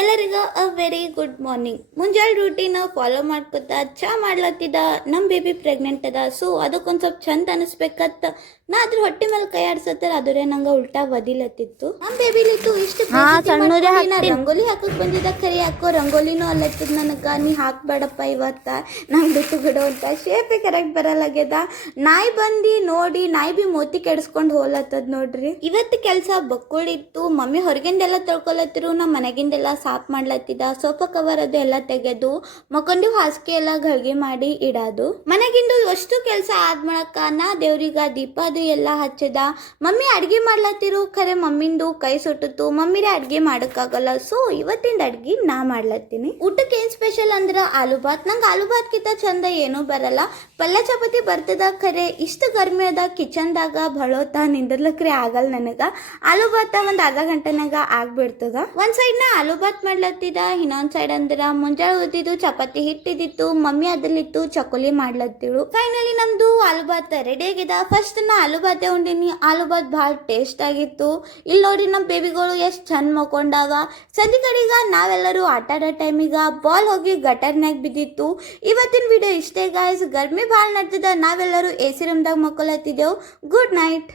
ಎಲ್ಲರಿಗೂ a very good morning. ಮುಂಜಾನೆ routine follow ಮಾಡ್ಕೊತ ಚಾ ಮಾಡ್ಲತ್ತಿದ್ದ. ನಮ್ಮ ಬೇಬಿ ಪ್ರೆಗ್ನೆಂಟ್ ಅದ, ಸೊ ಅದಕ್ಕೊಂದು ಸ್ವಲ್ಪ ಚಂದ ಅನಿಸ್ಬೇಕತ್ತ ನಾ ಅದ್ರ ಹೊಟ್ಟೆ ಮೇಲೆ ಕೈ ಆಡ್ಸತ್ತಾರ, ಅದ್ರೆ ನಂಗೆ ಉಲ್ಟಾ ಬದಿಲತ್ತಿತ್ತು. ನಮ್ಮ ಬೇಬಿಲಿತ್ತು ಇಷ್ಟು ರಂಗೋಲಿ ಹಾಕಕ್ ಬಂದಿದ್ದ. ಕರಿ ಹಾಕೋ ರಂಗೋಲಿನೂ ಅಲ್ಲತ್ತದ ನನಗೆ, ನೀ ಹಾಕ್ಬೇಡಪ್ಪ ಇವತ್ತ, ನಂಗೆ ಬಿಟ್ಟು ಬಿಡು ಅಂತ. ಶೇಪೇ ಕರೆಕ್ಟ್ ಬರಲಾಗ್ಯದ. ನಾಯಿ ಬಂದು ನೋಡಿ ನಾಯಿ ಬಿ ಮೋತಿ ಕೆಡಿಸ್ಕೊಂಡು ಹೋಲತ್ತದ ನೋಡ್ರಿ. ಇವತ್ತು ಕೆಲಸ ಬಕ್ಕುಳಿತ್ತು. ಮಮ್ಮಿ ಹೊರಗಿಂದೆಲ್ಲ ತೊಳ್ಕೊಲತ್ತಿರು, ನಮ್ಮ ಮನೆಗಿಂದೆಲ್ಲ ಸಾಫ್ ಮಾಡ್ಲತ್ತಿದ್ದ. ಸೋಫಾ ಕವರ್ ಅದು ಎಲ್ಲ ತೆಗೆದು ಮಕ್ಕೊಂಡು ಹಾಸಿಗೆ ಎಲ್ಲ ಘಳ್ಗೆ ಮಾಡಿ ಇಡೋದು. ಮನೆಗಿಂದು ಅಷ್ಟು ಕೆಲಸ ಆದ್ಮಳಕ ನಾ ದೇವ್ರಿಗ ದೀಪ ಅದು ಎಲ್ಲ ಹಚ್ಚದ. ಮಮ್ಮಿ ಅಡ್ಗೆ ಮಾಡ್ಲತ್ತಿರು, ಖರೆ ಮಮ್ಮಿಂದು ಕೈ ಸುಟ್ಟಿತ್ತು. ಮಮ್ಮಿರೇ ಅಡ್ಗೆ ಮಾಡೋಕ್ಕಾಗಲ್ಲ, ಸೊ ಇವತ್ತಿಂದ ಅಡ್ಗೆ ನಾ ಮಾಡ್ಲತ್ತೀನಿ. ಊಟಕ್ಕೆ ಏನ್ ಸ್ಪೆಷಲ್ ಅಂದ್ರೆ ಆಲೂ ಬಾತ್. ನಂಗೆ ಆಲೂ ಬಾತ್ ಕಿಂತ ಚಂದ ಏನೂ ಬರಲ್ಲ. ಪಲ್ಯ ಚಪಾತಿ ಬರ್ತದ, ಖರೆ ಇಷ್ಟು ಗರ್ಮಿ ಅದ ಕಿಚನ್ದಾಗ ಬಳೋತ ನಿಂದಿರ್ಲಕ್ರೆ ಆಗಲ್ಲ ನನಗ. ಆಲೂ ಬಾತ್ ಒಂದ್ ಅರ್ಧ ಗಂಟೆನಾಗ ಆಗ್ಬಿಡ್ತದ. ಒಂದ್ ಸೈಡ್ ನ ಆಲೂ ಬಾತ್ ಮಾಡ್ಲತ್ತಿದ, ಇನ್ನೊಂದ್ ಸೈಡ್ ಅಂದ್ರ ಮುಂಜಾನೆ ಓದಿದ್ದು ಚಪಾತಿ ಹಿಟ್ಟಿದಿತ್ತು. ಮಮ್ಮಿ ಅದ್ರಲ್ಲಿತ್ತು ಚಕೋಲಿ ಮಾಡ್ಲತ್ತಿಳು. ಫೈನಲಿ ನಮ್ದು ಆಲೂ ಬಾತ್ ರೆಡಿ ಆಗಿದೆ. ಫಸ್ಟ್ ನಾ ಆಲೂ ಬಾತೆ ಉಂಡಿನಿ. ಆಲೂ ಬಾತ್ ಭಾಳ ಟೇಸ್ಟ್ ಆಗಿತ್ತು. ಇಲ್ಲಿ ನೋಡಿ ನಮ್ಮ ಬೇಬಿಗಳು ಎಷ್ಟು ಚಂದ ಮಕ್ಕೊಂಡಾವ. ಸಂಜೆ ಕಡೆಗ ನಾವೆಲ್ಲರೂ ಆಟ ಆಡೋ ಟೈಮಿಗ ಬಾಲ್ ಹೋಗಿ ಗಟರ್ನಾಗ ಬಿದ್ದಿತ್ತು. ಇವತ್ತಿನ ವಿಡಿಯೋ ಇಷ್ಟೇ ಗಾಯ್ಸ್. ಗರ್ಮಿ ಭಾಳ ನಡ್ತಿದ, ನಾವೆಲ್ಲರೂ ಎ ಸಿ ರೂಮ್ದಾಗ ಮಕ್ಕೊಲತ್ತಿದ್ದೆವು. Good night.